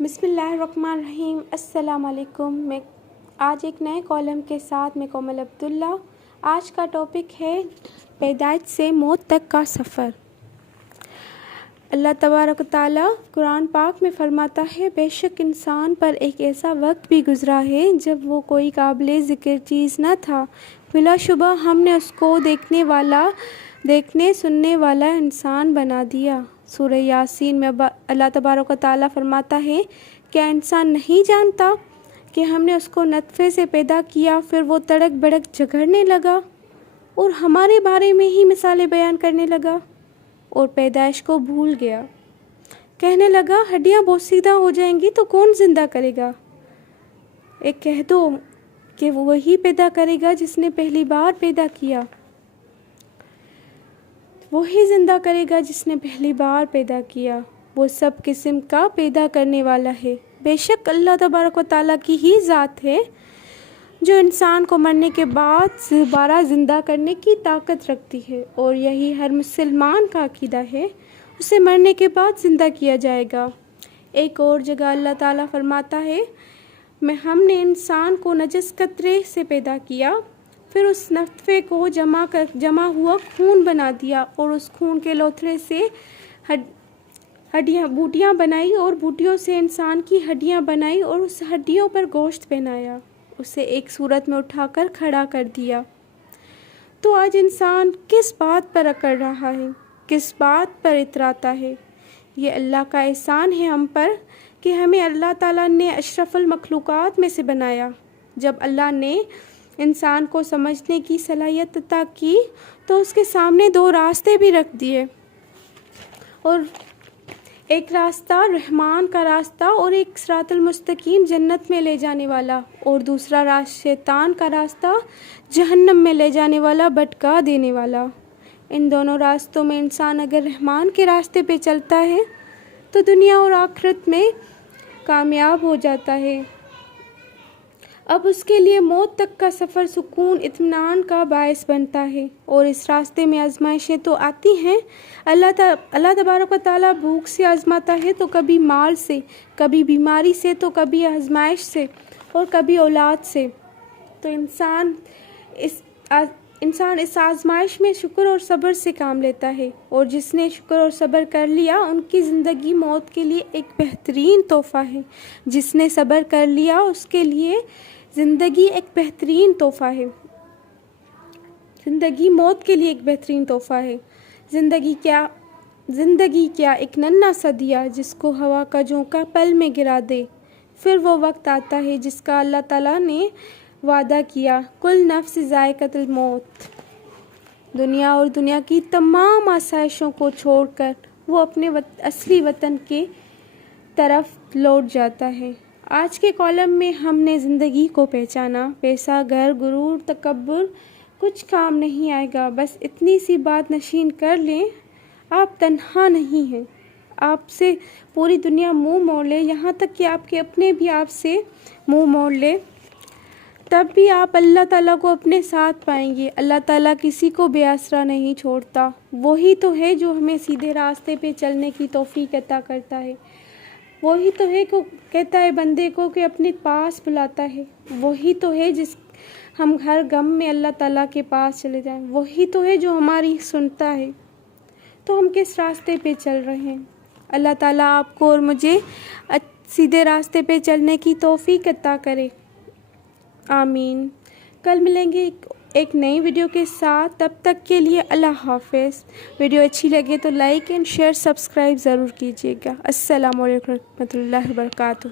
بسم اللہ الرحمن الرحیم۔ السلام علیکم۔ میں آج ایک نئے کالم کے ساتھ میں کومل عبداللہ۔ آج کا ٹاپک ہے پیدائش سے موت تک کا سفر۔ اللہ تبارک و تعالیٰ قرآن پاک میں فرماتا ہے، بے شک انسان پر ایک ایسا وقت بھی گزرا ہے جب وہ کوئی قابل ذکر چیز نہ تھا، بلا شبہ ہم نے اس کو دیکھنے سننے والا انسان بنا دیا۔ سورہ یاسین میں اللہ تبارک و تعالیٰ فرماتا ہے، کیا انسان نہیں جانتا کہ ہم نے اس کو نطفے سے پیدا کیا، پھر وہ تڑک بڑک جھگڑنے لگا اور ہمارے بارے میں ہی مثالیں بیان کرنے لگا اور پیدائش کو بھول گیا۔ کہنے لگا ہڈیاں بوسیدہ ہو جائیں گی تو کون زندہ کرے گا؟ ایک کہہ دو کہ وہی پیدا کرے گا جس نے پہلی بار پیدا کیا، وہی زندہ کرے گا جس نے پہلی بار پیدا کیا۔ وہ سب قسم کا پیدا کرنے والا ہے۔ بے شک اللہ تبارک و تعالیٰ کی ہی ذات ہے جو انسان کو مرنے کے بعد دوبارہ زندہ کرنے کی طاقت رکھتی ہے، اور یہی ہر مسلمان کا عقیدہ ہے، اسے مرنے کے بعد زندہ کیا جائے گا۔ ایک اور جگہ اللہ تعالیٰ فرماتا ہے، ہم نے انسان کو نجس قطرے سے پیدا کیا، پھر اس نطفے کو جمع ہوا خون بنا دیا، اور اس خون کے لوتھڑے سے بوٹیاں بنائی، اور بوٹیوں سے انسان کی ہڈیاں بنائی، اور اس ہڈیوں پر گوشت پہنایا، اسے ایک صورت میں اٹھا کر کھڑا کر دیا۔ تو آج انسان کس بات پر اکڑ رہا ہے، کس بات پر اتراتا ہے؟ یہ اللہ کا احسان ہے ہم پر کہ ہمیں اللہ تعالیٰ نے اشرف المخلوقات میں سے بنایا۔ جب اللہ نے انسان کو سمجھنے کی صلاحیت عطا کی تو اس کے سامنے دو راستے بھی رکھ دیے، اور ایک راستہ رحمان کا راستہ اور ایک صراط المستقیم جنت میں لے جانے والا، اور دوسرا راستہ شیطان کا راستہ جہنم میں لے جانے والا، بھٹکا دینے والا۔ ان دونوں راستوں میں انسان اگر رحمان کے راستے پہ چلتا ہے تو دنیا اور آخرت میں کامیاب ہو جاتا ہے۔ اب اس کے لیے موت تک کا سفر سکون اطمینان کا باعث بنتا ہے، اور اس راستے میں آزمائشیں تو آتی ہیں۔ اللہ تبارک و تعالیٰ بھوک سے آزماتا ہے، تو کبھی مال سے، کبھی بیماری سے، تو کبھی آزمائش سے، اور کبھی اولاد سے۔ تو انسان اس آزمائش میں شکر اور صبر سے کام لیتا ہے، اور جس نے شکر اور صبر کر لیا ان کی زندگی موت کے لیے ایک بہترین تحفہ ہے۔ جس نے صبر کر لیا اس کے لیے زندگی ایک بہترین تحفہ ہے۔ زندگی موت کے لیے ایک بہترین تحفہ ہے۔ زندگی کیا ایک ننھا سا دیا جس کو ہوا کا جھونکا پل میں گرا دے۔ پھر وہ وقت آتا ہے جس کا اللہ تعالیٰ نے وعدہ کیا، کل نفس ذائقۃ الموت۔ دنیا اور دنیا کی تمام آسائشوں کو چھوڑ کر وہ اپنے اصلی وطن کے طرف لوٹ جاتا ہے۔ آج کے کالم میں ہم نے زندگی کو پہچانا۔ پیسہ، گھر، غرور، تکبر کچھ کام نہیں آئے گا۔ بس اتنی سی بات نشین کر لیں، آپ تنہا نہیں ہیں۔ آپ سے پوری دنیا منہ موڑ لے، یہاں تک کہ آپ کے اپنے بھی آپ سے منہ موڑ لے، تب بھی آپ اللہ تعالیٰ کو اپنے ساتھ پائیں گے۔ اللہ تعالیٰ کسی کو بے آسرا نہیں چھوڑتا۔ وہی تو ہے جو ہمیں سیدھے راستے پہ چلنے کی توفیق عطا کرتا ہے۔ وہی تو ہے کہ کہتا ہے بندے کو کہ اپنے پاس بلاتا ہے۔ وہی تو ہے جس ہم ہر غم میں اللہ تعالیٰ کے پاس چلے جائیں۔ وہی تو ہے جو ہماری سنتا ہے۔ تو ہم کس راستے پہ چل رہے ہیں؟ اللہ تعالیٰ آپ کو اور مجھے سیدھے راستے پہ چلنے کی توفیق عطا کرے، آمین۔ کل ملیں گے ایک نئی ویڈیو کے ساتھ، تب تک کے لیے اللہ حافظ۔ ویڈیو اچھی لگے تو لائک اینڈ شیئر سبسکرائب ضرور کیجیے گا۔ السلام علیکم ورحمۃ اللہ وبرکاتہ۔